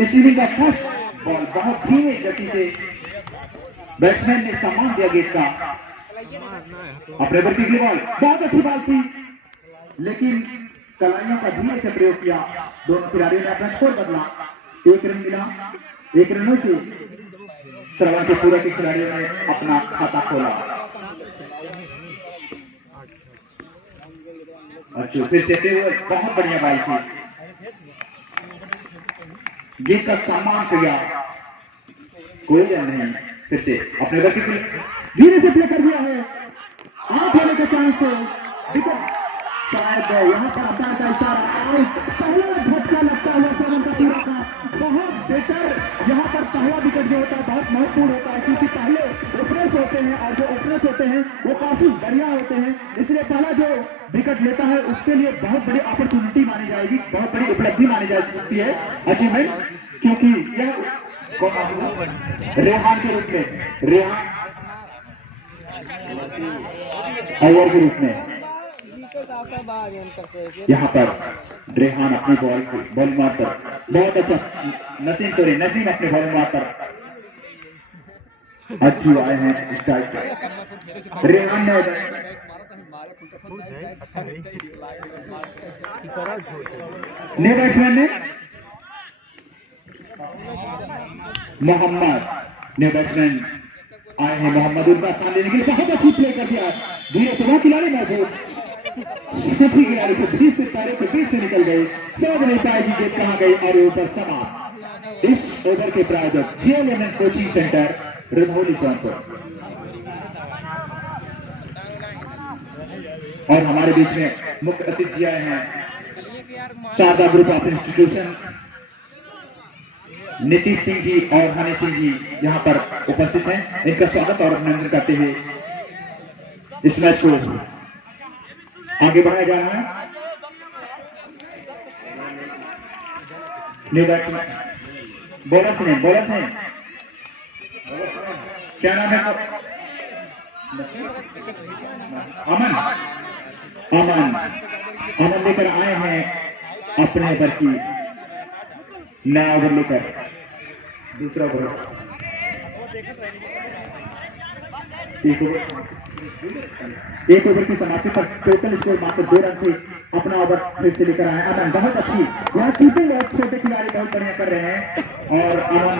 इस इनिंग का first ball बहुत धीमी गति से बैट्समैन ने सम्मान दिया गेंद का। अपने पर पिछली बॉल बहुत अच्छी बॉल थी, लेकिन कलाइयों का धीरे से प्रयोग किया। दोनों खिलाड़ियों ने अपना स्कोर बदला। 1 रन मिला। 1 रनों से श्रवण के पूरे के खिलाड़ियों ने अपना खाता खोला। अच्छा, फिर से बहुत बढ़िया बॉल थी, गेंद का सम्मान किया, कोई रन नहीं। फिर से अपने बल्कि धीरे से प्ले कर दिया है। आउट होने का चांस है, विकेट शायद यहाँ पर अंपायर का इशारा। पहला झटका लगता हुआ श्रवण का पूरा का बहुत बेटर। यहाँ पर पहला विकेट जो होता है बहुत महत्वपूर्ण होता है, क्योंकि पहले ओपनर्स होते हैं और जो ओपनर्स होते हैं वो काफी बढ़िया होते हैं, इसलिए पहला जो विकेट लेता है उसके लिए बहुत बड़ी अपॉर्चुनिटी मानी जाएगी, बहुत बड़ी उपलब्धि मानी जा सकती है, अचीवमेंट। क्योंकि यह रेहान के रूप में, रेहान अय्यर के रूप में यहाँ पर रेहान अपनी बॉल मारकर बहुत अच्छा, नसीम अपने बॉल मारकर अच्छी आए हैं स्ट्राइक। रेहान ने न्यू बैट्समैन ने मोहम्मद, न्यू बैट्समैन आए हैं मोहम्मद, उनका स्थान लेने के लिए बहुत अच्छी प्ले कर दिया। धीरे से वह खिलाड़ी मौजूद सभी खिलाड़ी को 20 से 20 से निकल गए, समझ नहीं पाएगी गेंद कहां गई और ऊपर समाप्त। इस ओवर के प्रायोजक JLMN coaching centre Radhauli Jaunpur. और हमारे बीच में मुख्य अतिथि आए हैं Sharda group of institution, Nitish Singh ji और हनी सिंह जी यहाँ पर उपस्थित हैं। इनका स्वागत और अभिनंदन करते हुए इस मैच को आगे बढ़ाया जा रहा है। न्यू बैट्समैन बॉलर हैं क्या नाम है? अमन लेकर आए हैं अपने ओवर की नया ओवर लेकर, दूसरा ओवर। एक ओवर की समाप्ति पर टोटल स्कोर मात्र 2 रन थे। अपना ओवर फिर से लेकर आए अमन, बहुत अच्छी यहाँ कीपिंग और छोटे खिलाड़ी बहुत बढ़िया कर रहे हैं। और अमन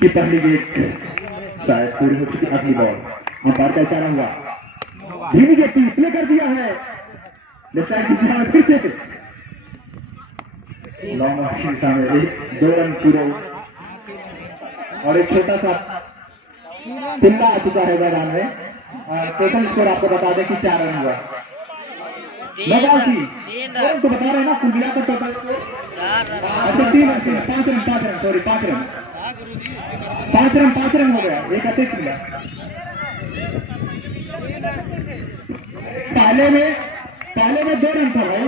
की पहली गेंद शायद पूरी हो चुकी। अगली बॉल अंपायर का इशारा हुआ, धीमी गेंद प्ले कर दिया है लेफ्ट साइड की सीमा में, फिर से लॉन्ग ऑप्शन सामने 2 रन पूरे और एक छोटा सा पिल्ला आ चुका है मैदान में। टोटल स्कोर आपको बता दें कि 4 रन हुआ। तो बता रहे हैं ना कुल मिलाकर टोटल स्कोर 4 रन। अच्छा 3 रन, 5 रन सॉरी 5 रन हो गया। एक अतिरिक्त मिला। पहले में 2 रन था भाई।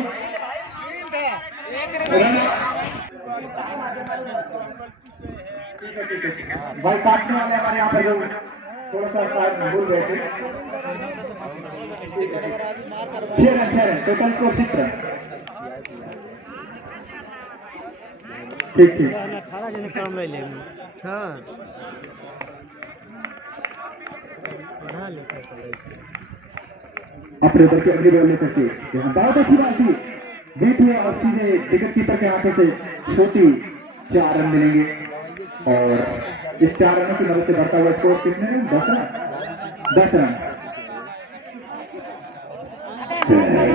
भाई काटने वाले हमारे यहाँ पर जो थोड़ा सा शायद भूल गए थे। 6 रन टोटल स्कोर 6 रन। ठीक 18 जन काम ले ले। अपने उधर की अगली बॉल लेकर के यहाँ बहुत अच्छी बात थी, बीट हुए और सीधे विकेट कीपर के हाथों से छोटी 4 रन मिलेंगे। और इस 4 रनों की मदद से बढ़ता हुआ स्कोर कितने रन? 10 रन।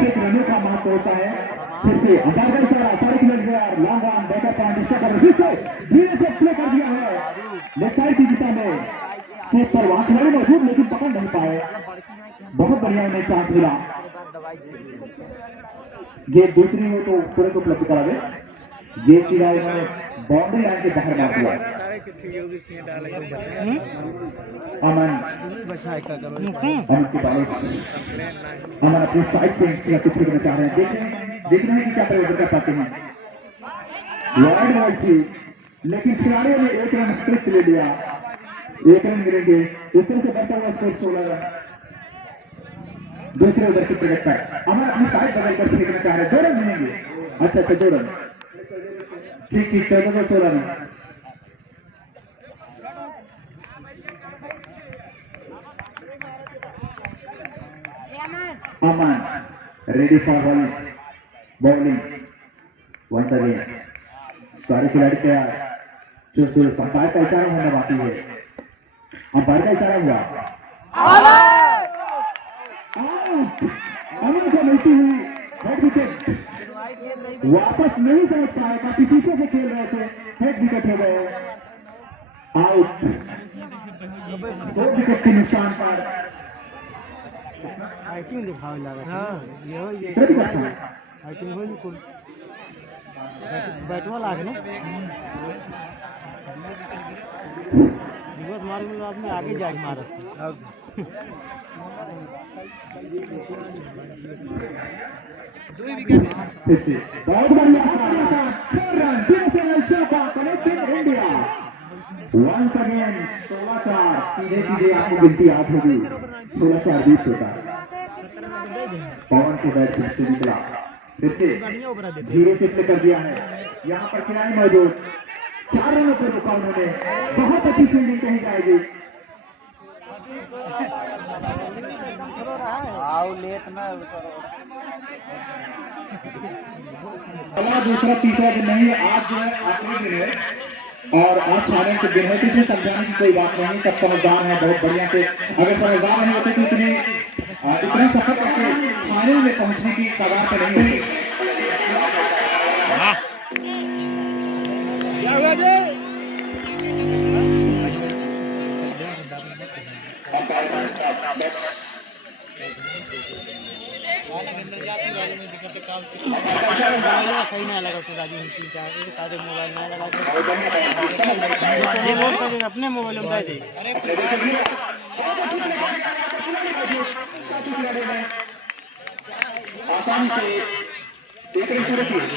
एक रनों का महत्व होता है। फिर से अंपायर का इशारा, सारे खिलाड़ी लॉन्ग ऑन बैकअप पॉइंट इसका कर फिर से धीरे से प्ले कर दिया है लेफ्ट साइड की दिशा में। सेफ पर वहां खिलाड़ी मौजूद लेकिन पकड़ नहीं पाए। बहुत बढ़िया उन्हें चांस मिला। गेंद दूसरी हो तो तुरंत उपलब्ध करा दे। गेंद सीधा उन्होंने बाउंड्री लाइन के बाहर मार दिया। अमन की बॉलिंग, अमन अपनी साइड से फेंकना चाह रहे हैं। देखना है कि क्या प्रयोग कर पाते हैं। वाइड बॉल थी लेकिन खिलाड़ियों ने 1 रन अतिरिक्त ले लिया। 1 रन मिलेंगे। इस तरह से बढ़ता हुआ स्कोर 16 रन। दूसरे ओवर की विकेट पर अमन अपनी साइड बदल कर फेंकना चाह रहे हैं। 2 रन मिलेंगे। अच्छा 2 रन ठीक ठीक 14-16 run. Aman ready for bowling once again. सारे खिलाड़ी तैयार। जो अंपायर का इशारा होने बाकी है। अंपायर का इशारा हुआ। अमन को मिलती हुई हेड विकेट। वापस नहीं समझ पाए, काफी पीछे से खेल रहे थे, हेड विकेट हो गए। आउट। 2 विकेट के नुकसान पर आइटिंग दिखावे लगा। हाँ ये आइटिंग हो नहीं कुल बैटवा लागे ना दिवस मारे में बाद में आगे जाके मारा बहुत बढ़िया 4 रन बीएसएनएल चौका कनेक्टेड इंडिया वंस अगेन 16-4 सीधे सीधे आपको गिनती याद होगी 16-4 20 होता पवन को बैट से निकला फिर से धीरे से प्ले कर दिया है यहाँ पर खिलाड़ी मौजूद 4 रनों पर रुका उन्होंने बहुत अच्छी फील्डिंग कही जाएगी पहला दूसरा तीसरा दिन नहीं है आज जो है आखिरी दिन है और आज फाइनल के दिन है किसी समझाने की कोई बात नहीं सब समझदार है बहुत बढ़िया से अगर समझदार नहीं होते तो इतने सफर करके फाइनल में पहुंचने की कगार पर नहीं होती सही ना लगा तो राजू सारे मोबाइल ना लगा अपने मोबाइल में दे आसानी से एक रन पूरे किए